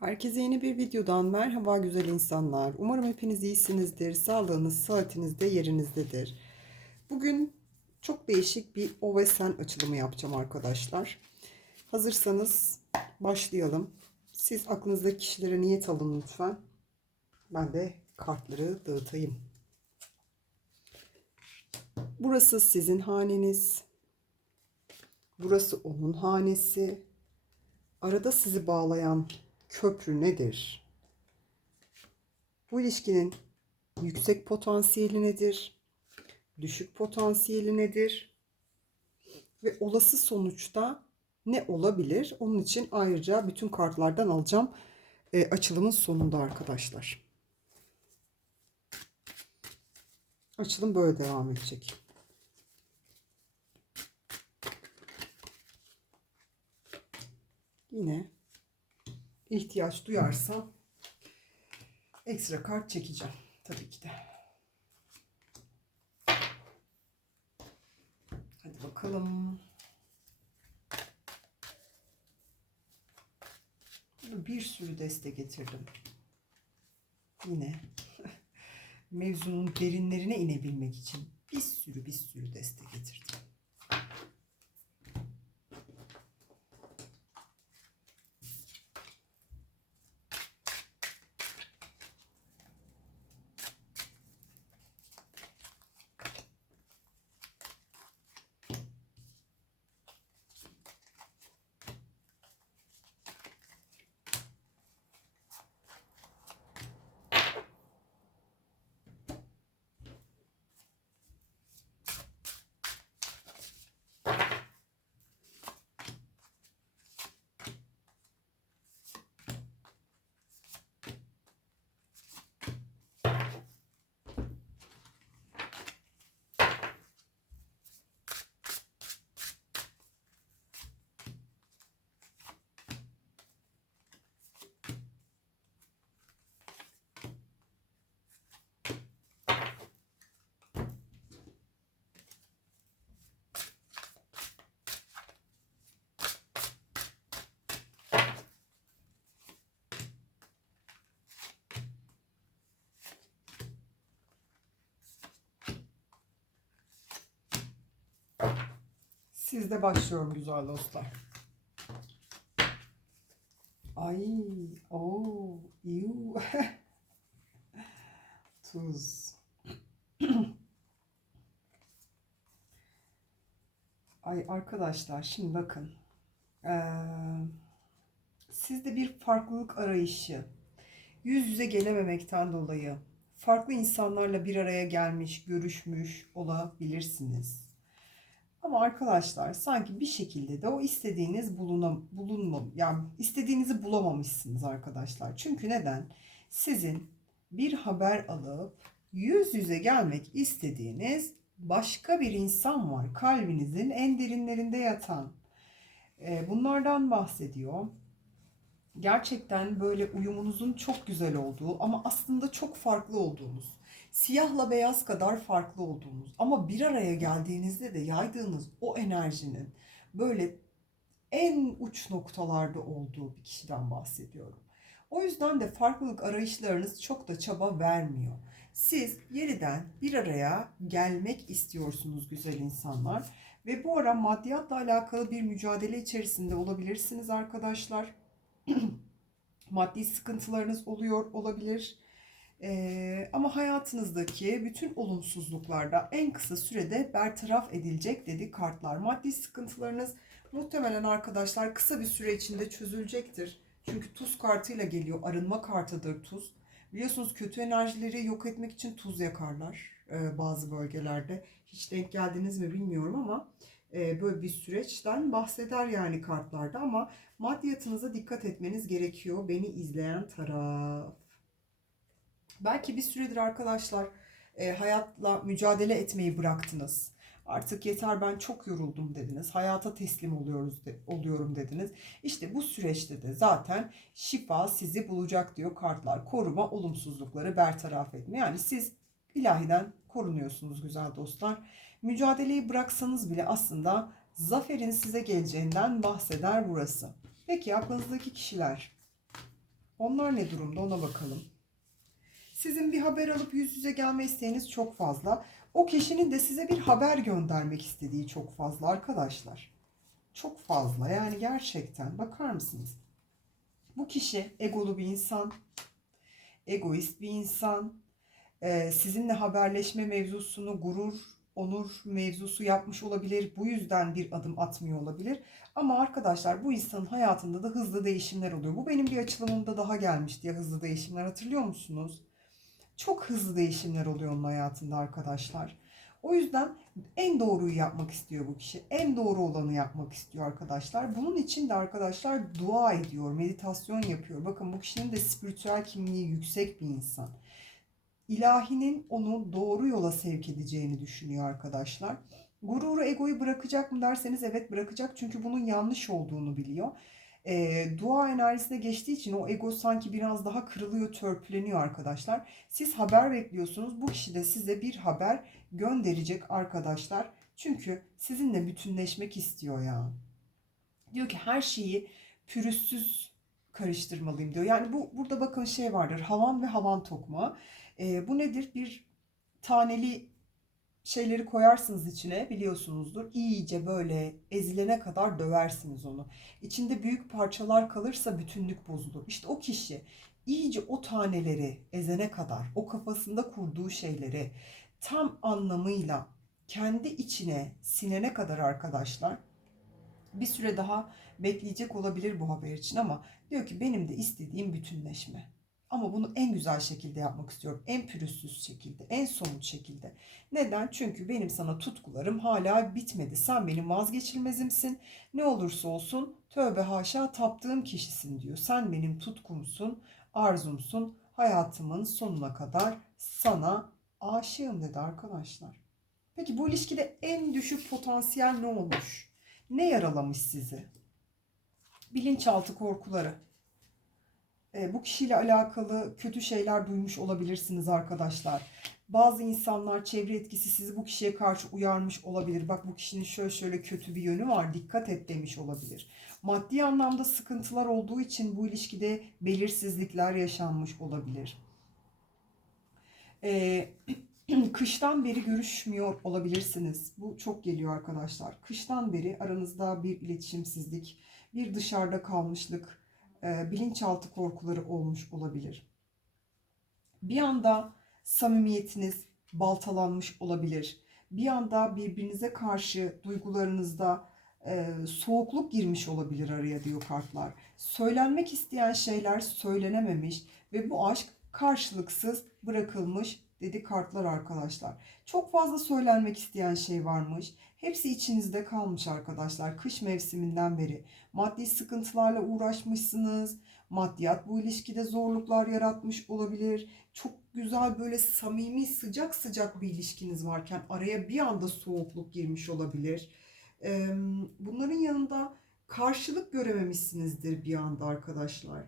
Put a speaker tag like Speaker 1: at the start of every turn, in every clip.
Speaker 1: Herkese yeni bir videodan merhaba güzel insanlar. Umarım hepiniz iyisinizdir. Sağlığınız, saatiniz de yerinizdedir. Bugün çok değişik bir o ve sen açılımı yapacağım arkadaşlar. Hazırsanız başlayalım. Siz aklınızdaki kişilere niyet alın lütfen. Ben de kartları dağıtayım. Burası sizin haneniz. Burası onun hanesi. Arada sizi bağlayan köprü nedir? Bu ilişkinin yüksek potansiyeli nedir? Düşük potansiyeli nedir? Ve olası sonuçta ne olabilir? Onun için ayrıca bütün kartlardan alacağım e, açılımın sonunda arkadaşlar. Açılım böyle devam edecek. Yine ihtiyaç duyarsam ekstra kart çekeceğim tabii ki de. Hadi bakalım. Bir sürü deste getirdim. Yine mevzunun derinlerine inebilmek için bir sürü bir sürü deste getirdim. Sizde başlıyorum güzel dostlar. Ay, o, iu. Tuz. Ay arkadaşlar şimdi bakın. Ee, sizde bir farklılık arayışı, yüz yüze gelememekten dolayı farklı insanlarla bir araya gelmiş, görüşmüş olabilirsiniz. Ama arkadaşlar sanki bir şekilde de o istediğiniz bulunam bulunmam yani istediğinizi bulamamışsınız arkadaşlar. Çünkü neden? Sizin bir haber alıp yüz yüze gelmek istediğiniz başka bir insan var. Kalbinizin en derinlerinde yatan. Ee, bunlardan bahsediyor. Gerçekten böyle uyumunuzun çok güzel olduğu ama aslında çok farklı olduğunuz siyahla beyaz kadar farklı olduğunuz ama bir araya geldiğinizde de yaydığınız o enerjinin böyle en uç noktalarda olduğu bir kişiden bahsediyorum. O yüzden de farklılık arayışlarınız çok da çaba vermiyor. Siz yeniden bir araya gelmek istiyorsunuz güzel insanlar ve bu ara maddiyatla alakalı bir mücadele içerisinde olabilirsiniz arkadaşlar. Maddi sıkıntılarınız oluyor olabilir ee, ama hayatınızdaki bütün olumsuzluklarda en kısa sürede bertaraf edilecek dedi kartlar. Maddi sıkıntılarınız muhtemelen arkadaşlar kısa bir süre içinde çözülecektir. Çünkü tuz kartıyla geliyor. Arınma kartıdır tuz. Biliyorsunuz kötü enerjileri yok etmek için tuz yakarlar e, bazı bölgelerde. Hiç denk geldiniz mi bilmiyorum ama e, böyle bir süreçten bahseder yani kartlarda ama maddiyatınıza dikkat etmeniz gerekiyor. Beni izleyen taraf. Belki bir süredir arkadaşlar e, hayatla mücadele etmeyi bıraktınız. Artık yeter ben çok yoruldum dediniz. Hayata teslim oluyoruz de, oluyorum dediniz. İşte bu süreçte de zaten şifa sizi bulacak diyor kartlar. Koruma, olumsuzlukları bertaraf etme. Yani siz ilahiden korunuyorsunuz güzel dostlar. Mücadeleyi bıraksanız bile aslında zaferin size geleceğinden bahseder burası. Peki aklınızdaki kişiler Onlar ne durumda ona bakalım. Sizin bir haber alıp yüz yüze gelme isteğiniz çok fazla. O kişinin de size bir haber göndermek istediği çok fazla arkadaşlar. Çok fazla yani gerçekten bakar mısınız? Bu kişi egolu bir insan, egoist bir insan, Ee, sizinle haberleşme mevzusunu gurur, onur mevzusu yapmış olabilir. Bu yüzden bir adım atmıyor olabilir. Ama arkadaşlar bu insanın hayatında da hızlı değişimler oluyor. Bu benim bir açılımımda daha gelmişti ya hızlı değişimler hatırlıyor musunuz? Çok hızlı değişimler oluyor onun hayatında arkadaşlar. O yüzden en doğruyu yapmak istiyor bu kişi. En doğru olanı yapmak istiyor arkadaşlar. Bunun için de arkadaşlar dua ediyor, meditasyon yapıyor. Bakın bu kişinin de spiritüel kimliği yüksek bir insan ilahinin onu doğru yola sevk edeceğini düşünüyor arkadaşlar. Gururu, egoyu bırakacak mı derseniz evet bırakacak çünkü bunun yanlış olduğunu biliyor. E, dua enerjisine geçtiği için o ego sanki biraz daha kırılıyor, törpüleniyor arkadaşlar. Siz haber bekliyorsunuz. Bu kişi de size bir haber gönderecek arkadaşlar. Çünkü sizinle bütünleşmek istiyor ya. Diyor ki her şeyi pürüzsüz karıştırmalıyım diyor. Yani bu burada bakın şey vardır. Havan ve havan tokma. E, bu nedir? Bir taneli şeyleri koyarsınız içine biliyorsunuzdur. İyice böyle ezilene kadar döversiniz onu. İçinde büyük parçalar kalırsa bütünlük bozulur. İşte o kişi iyice o taneleri ezene kadar, o kafasında kurduğu şeyleri tam anlamıyla kendi içine sinene kadar arkadaşlar bir süre daha bekleyecek olabilir bu haber için ama diyor ki benim de istediğim bütünleşme. Ama bunu en güzel şekilde yapmak istiyorum. En pürüzsüz şekilde, en somut şekilde. Neden? Çünkü benim sana tutkularım hala bitmedi. Sen benim vazgeçilmezimsin. Ne olursa olsun tövbe haşa taptığım kişisin diyor. Sen benim tutkumsun, arzumsun. Hayatımın sonuna kadar sana aşığım dedi arkadaşlar. Peki bu ilişkide en düşük potansiyel ne olmuş? Ne yaralamış sizi? Bilinçaltı korkuları e, bu kişiyle alakalı kötü şeyler duymuş olabilirsiniz arkadaşlar. Bazı insanlar çevre etkisi sizi bu kişiye karşı uyarmış olabilir. Bak bu kişinin şöyle şöyle kötü bir yönü var dikkat et demiş olabilir. Maddi anlamda sıkıntılar olduğu için bu ilişkide belirsizlikler yaşanmış olabilir. Ee, kıştan beri görüşmüyor olabilirsiniz. Bu çok geliyor arkadaşlar. Kıştan beri aranızda bir iletişimsizlik, bir dışarıda kalmışlık, e, bilinçaltı korkuları olmuş olabilir. Bir anda samimiyetiniz baltalanmış olabilir. Bir anda birbirinize karşı duygularınızda e, soğukluk girmiş olabilir araya diyor kartlar. Söylenmek isteyen şeyler söylenememiş ve bu aşk karşılıksız bırakılmış dedi kartlar arkadaşlar. Çok fazla söylenmek isteyen şey varmış. Hepsi içinizde kalmış arkadaşlar. Kış mevsiminden beri maddi sıkıntılarla uğraşmışsınız. Maddiyat bu ilişkide zorluklar yaratmış olabilir. Çok güzel böyle samimi sıcak sıcak bir ilişkiniz varken araya bir anda soğukluk girmiş olabilir. Bunların yanında karşılık görememişsinizdir bir anda arkadaşlar.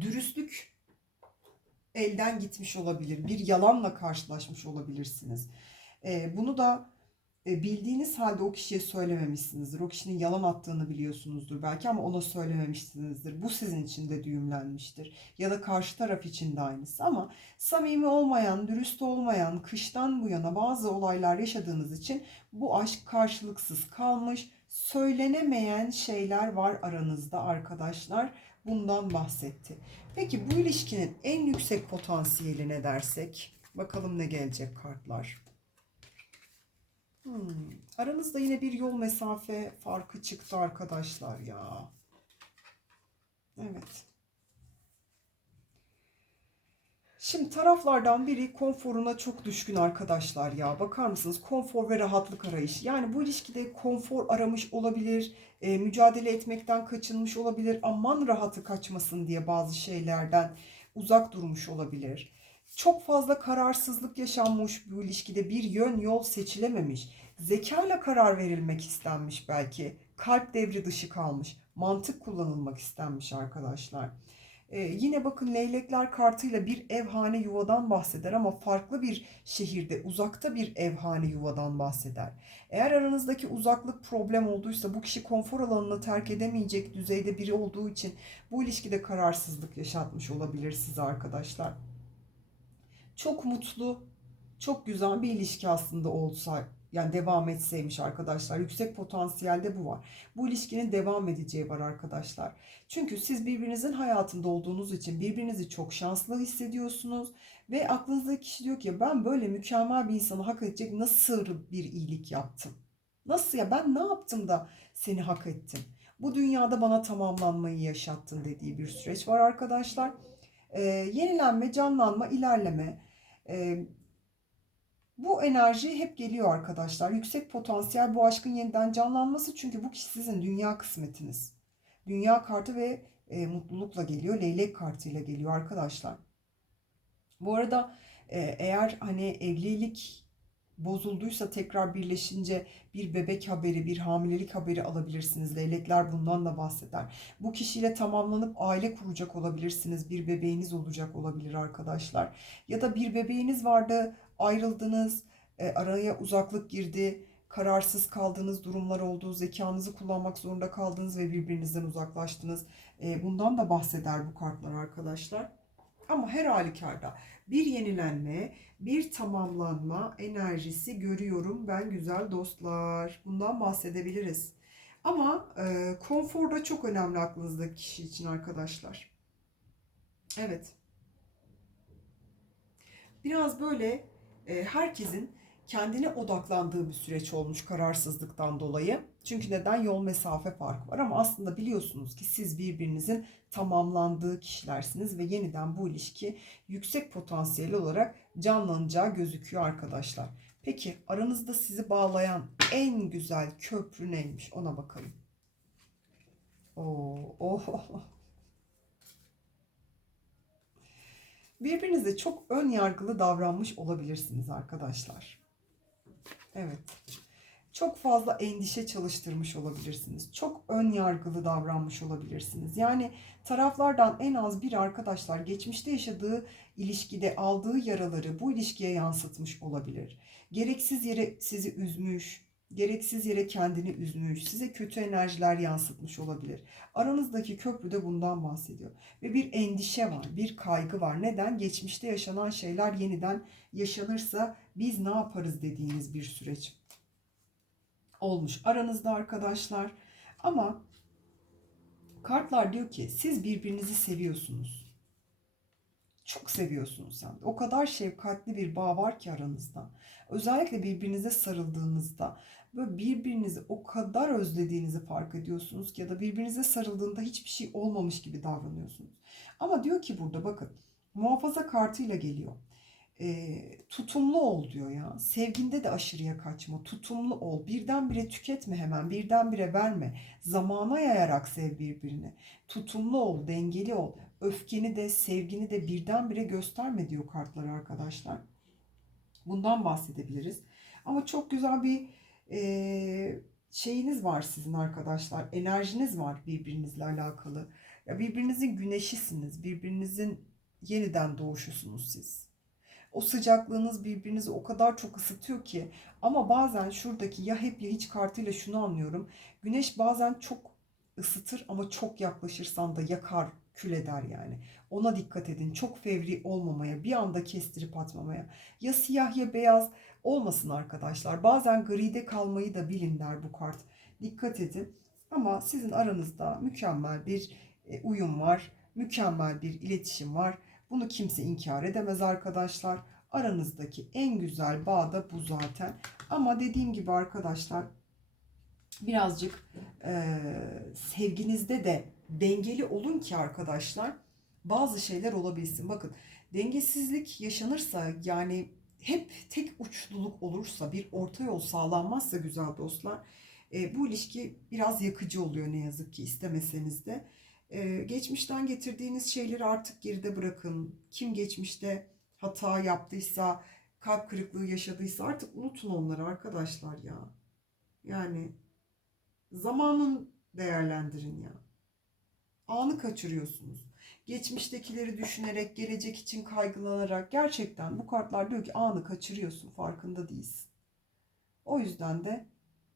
Speaker 1: Dürüstlük elden gitmiş olabilir. Bir yalanla karşılaşmış olabilirsiniz. Bunu da e, bildiğiniz halde o kişiye söylememişsinizdir. O kişinin yalan attığını biliyorsunuzdur belki ama ona söylememişsinizdir. Bu sizin için de düğümlenmiştir. Ya da karşı taraf için de aynısı ama samimi olmayan, dürüst olmayan, kıştan bu yana bazı olaylar yaşadığınız için bu aşk karşılıksız kalmış. Söylenemeyen şeyler var aranızda arkadaşlar. Bundan bahsetti. Peki bu ilişkinin en yüksek potansiyeli ne dersek? Bakalım ne gelecek kartlar. Hmm. Aranızda yine bir yol mesafe farkı çıktı arkadaşlar ya. Evet. Şimdi taraflardan biri konforuna çok düşkün arkadaşlar ya. Bakar mısınız? Konfor ve rahatlık arayışı. Yani bu ilişkide konfor aramış olabilir, e, mücadele etmekten kaçınmış olabilir, aman rahatı kaçmasın diye bazı şeylerden uzak durmuş olabilir. Çok fazla kararsızlık yaşanmış bu ilişkide bir yön yol seçilememiş. Zekayla karar verilmek istenmiş belki. Kalp devri dışı kalmış. Mantık kullanılmak istenmiş arkadaşlar. Ee, yine bakın leylekler kartıyla bir evhane yuvadan bahseder ama farklı bir şehirde, uzakta bir evhane yuvadan bahseder. Eğer aranızdaki uzaklık problem olduysa bu kişi konfor alanını terk edemeyecek düzeyde biri olduğu için bu ilişkide kararsızlık yaşatmış olabilir size arkadaşlar. Çok mutlu, çok güzel bir ilişki aslında olsa yani devam etseymiş arkadaşlar. Yüksek potansiyelde bu var. Bu ilişkinin devam edeceği var arkadaşlar. Çünkü siz birbirinizin hayatında olduğunuz için birbirinizi çok şanslı hissediyorsunuz. Ve aklınızdaki kişi diyor ki ben böyle mükemmel bir insanı hak edecek nasıl bir iyilik yaptım? Nasıl ya ben ne yaptım da seni hak ettim? Bu dünyada bana tamamlanmayı yaşattın dediği bir süreç var arkadaşlar. Ee, yenilenme, canlanma, ilerleme. Ee, bu enerji hep geliyor arkadaşlar. Yüksek potansiyel bu aşkın yeniden canlanması çünkü bu kişi sizin dünya kısmetiniz. Dünya kartı ve e, mutlulukla geliyor. Leylek kartıyla geliyor arkadaşlar. Bu arada e, eğer hani evlilik bozulduysa tekrar birleşince bir bebek haberi, bir hamilelik haberi alabilirsiniz. Leylekler bundan da bahseder. Bu kişiyle tamamlanıp aile kuracak olabilirsiniz. Bir bebeğiniz olacak olabilir arkadaşlar. Ya da bir bebeğiniz vardı, ayrıldınız, e, araya uzaklık girdi, kararsız kaldığınız durumlar oldu, zekanızı kullanmak zorunda kaldınız ve birbirinizden uzaklaştınız. E, bundan da bahseder bu kartlar arkadaşlar. Ama her halükarda bir yenilenme, bir tamamlanma enerjisi görüyorum ben güzel dostlar. Bundan bahsedebiliriz. Ama e, konfor da çok önemli aklınızdaki kişi için arkadaşlar. Evet. Biraz böyle e, herkesin kendine odaklandığı bir süreç olmuş kararsızlıktan dolayı. Çünkü neden? Yol mesafe farkı var ama aslında biliyorsunuz ki siz birbirinizin tamamlandığı kişilersiniz ve yeniden bu ilişki yüksek potansiyel olarak canlanacağı gözüküyor arkadaşlar. Peki aranızda sizi bağlayan en güzel köprü neymiş ona bakalım. Oo, oh. Birbirinize çok ön yargılı davranmış olabilirsiniz arkadaşlar. Evet. Çok fazla endişe çalıştırmış olabilirsiniz. Çok ön yargılı davranmış olabilirsiniz. Yani taraflardan en az bir arkadaşlar geçmişte yaşadığı ilişkide aldığı yaraları bu ilişkiye yansıtmış olabilir. Gereksiz yere sizi üzmüş, gereksiz yere kendini üzmüş, size kötü enerjiler yansıtmış olabilir. Aranızdaki köprü de bundan bahsediyor. Ve bir endişe var, bir kaygı var. Neden? Geçmişte yaşanan şeyler yeniden yaşanırsa biz ne yaparız dediğiniz bir süreç olmuş aranızda arkadaşlar. Ama kartlar diyor ki siz birbirinizi seviyorsunuz. Çok seviyorsunuz hem de. O kadar şefkatli bir bağ var ki aranızda. Özellikle birbirinize sarıldığınızda böyle birbirinizi o kadar özlediğinizi fark ediyorsunuz ki ya da birbirinize sarıldığında hiçbir şey olmamış gibi davranıyorsunuz. Ama diyor ki burada bakın muhafaza kartıyla geliyor e, tutumlu ol diyor ya. Sevginde de aşırıya kaçma. Tutumlu ol. Birdenbire tüketme hemen. Birdenbire verme. Zamana yayarak sev birbirini. Tutumlu ol. Dengeli ol. Öfkeni de sevgini de birdenbire gösterme diyor kartlar arkadaşlar. Bundan bahsedebiliriz. Ama çok güzel bir e, şeyiniz var sizin arkadaşlar. Enerjiniz var birbirinizle alakalı. Ya birbirinizin güneşisiniz. Birbirinizin yeniden doğuşusunuz siz. O sıcaklığınız birbirinizi o kadar çok ısıtıyor ki. Ama bazen şuradaki ya hep ya hiç kartıyla şunu anlıyorum. Güneş bazen çok ısıtır ama çok yaklaşırsan da yakar, kül eder yani. Ona dikkat edin. Çok fevri olmamaya, bir anda kestirip atmamaya. Ya siyah ya beyaz olmasın arkadaşlar. Bazen gride kalmayı da bilin der bu kart. Dikkat edin. Ama sizin aranızda mükemmel bir e, uyum var. Mükemmel bir iletişim var. Bunu kimse inkar edemez arkadaşlar. Aranızdaki en güzel bağ da bu zaten. Ama dediğim gibi arkadaşlar birazcık e, sevginizde de dengeli olun ki arkadaşlar bazı şeyler olabilsin. Bakın dengesizlik yaşanırsa yani hep tek uçluluk olursa bir orta yol sağlanmazsa güzel dostlar e, bu ilişki biraz yakıcı oluyor ne yazık ki istemeseniz de. Ee, geçmişten getirdiğiniz şeyleri artık geride bırakın. Kim geçmişte hata yaptıysa, kalp kırıklığı yaşadıysa artık unutun onları arkadaşlar ya. Yani zamanın değerlendirin ya. Anı kaçırıyorsunuz. geçmiştekileri düşünerek, gelecek için kaygılanarak gerçekten bu kartlar diyor ki anı kaçırıyorsun, farkında değilsin. O yüzden de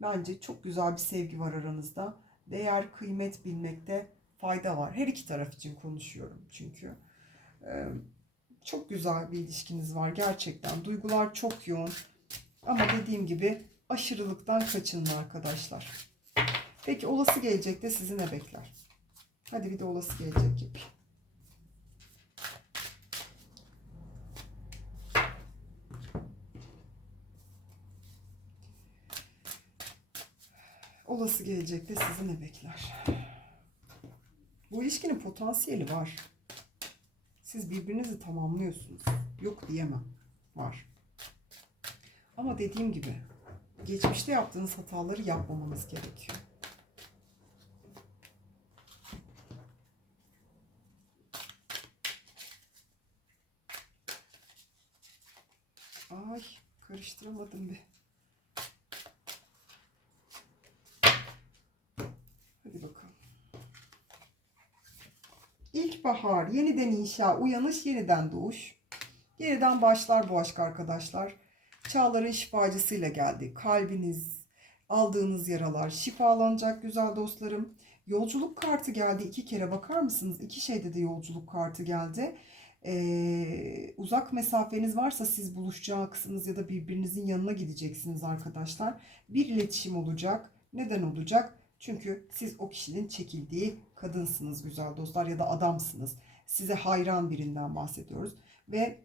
Speaker 1: bence çok güzel bir sevgi var aranızda. Değer, kıymet bilmekte fayda var. Her iki taraf için konuşuyorum çünkü. Ee, çok güzel bir ilişkiniz var gerçekten. Duygular çok yoğun. Ama dediğim gibi aşırılıktan kaçının arkadaşlar. Peki olası gelecekte sizi ne bekler? Hadi bir de olası gelecek yapayım. Olası gelecekte sizi ne bekler? Bu ilişkinin potansiyeli var. Siz birbirinizi tamamlıyorsunuz. Yok diyemem. Var. Ama dediğim gibi geçmişte yaptığınız hataları yapmamanız gerekiyor. Ay karıştıramadım bir. Hadi bakalım. İlkbahar, yeniden inşa, uyanış, yeniden doğuş. Yeniden başlar bu aşk arkadaşlar. Çağların şifacısıyla geldi. Kalbiniz, aldığınız yaralar şifalanacak güzel dostlarım. Yolculuk kartı geldi iki kere bakar mısınız? İki şeyde de yolculuk kartı geldi. Ee, uzak mesafeniz varsa siz buluşacaksınız ya da birbirinizin yanına gideceksiniz arkadaşlar. Bir iletişim olacak. Neden olacak? Çünkü siz o kişinin çekildiği kadınsınız güzel dostlar ya da adamsınız. Size hayran birinden bahsediyoruz. Ve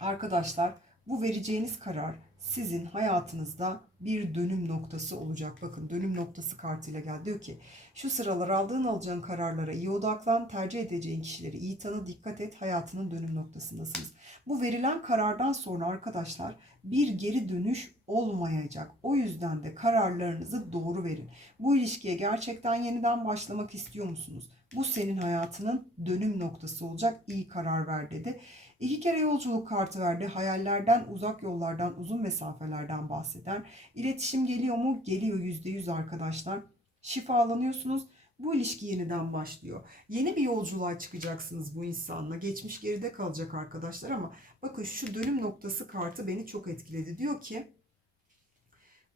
Speaker 1: arkadaşlar bu vereceğiniz karar sizin hayatınızda bir dönüm noktası olacak. Bakın dönüm noktası kartıyla geldi. Diyor ki şu sıralar aldığın alacağın kararlara iyi odaklan, tercih edeceğin kişileri iyi tanı, dikkat et, hayatının dönüm noktasındasınız. Bu verilen karardan sonra arkadaşlar bir geri dönüş olmayacak. O yüzden de kararlarınızı doğru verin. Bu ilişkiye gerçekten yeniden başlamak istiyor musunuz? Bu senin hayatının dönüm noktası olacak. İyi karar ver dedi. İki kere yolculuk kartı verdi. Hayallerden, uzak yollardan, uzun mesafelerden bahseder. İletişim geliyor mu? Geliyor yüzde yüz arkadaşlar. Şifalanıyorsunuz. Bu ilişki yeniden başlıyor. Yeni bir yolculuğa çıkacaksınız bu insanla. Geçmiş geride kalacak arkadaşlar ama bakın şu dönüm noktası kartı beni çok etkiledi. Diyor ki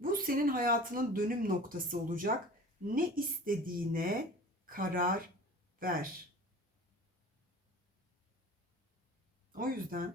Speaker 1: bu senin hayatının dönüm noktası olacak. Ne istediğine karar ver. O yüzden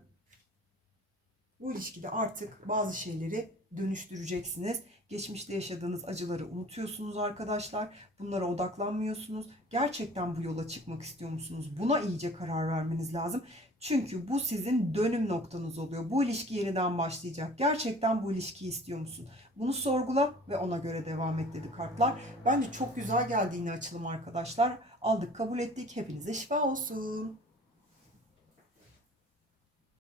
Speaker 1: bu ilişkide artık bazı şeyleri dönüştüreceksiniz. Geçmişte yaşadığınız acıları unutuyorsunuz arkadaşlar. Bunlara odaklanmıyorsunuz. Gerçekten bu yola çıkmak istiyor musunuz? Buna iyice karar vermeniz lazım. Çünkü bu sizin dönüm noktanız oluyor. Bu ilişki yeniden başlayacak. Gerçekten bu ilişkiyi istiyor musun? Bunu sorgula ve ona göre devam et dedi kartlar. Bence çok güzel geldi yine açılım arkadaşlar. Aldık kabul ettik. Hepinize şifa olsun.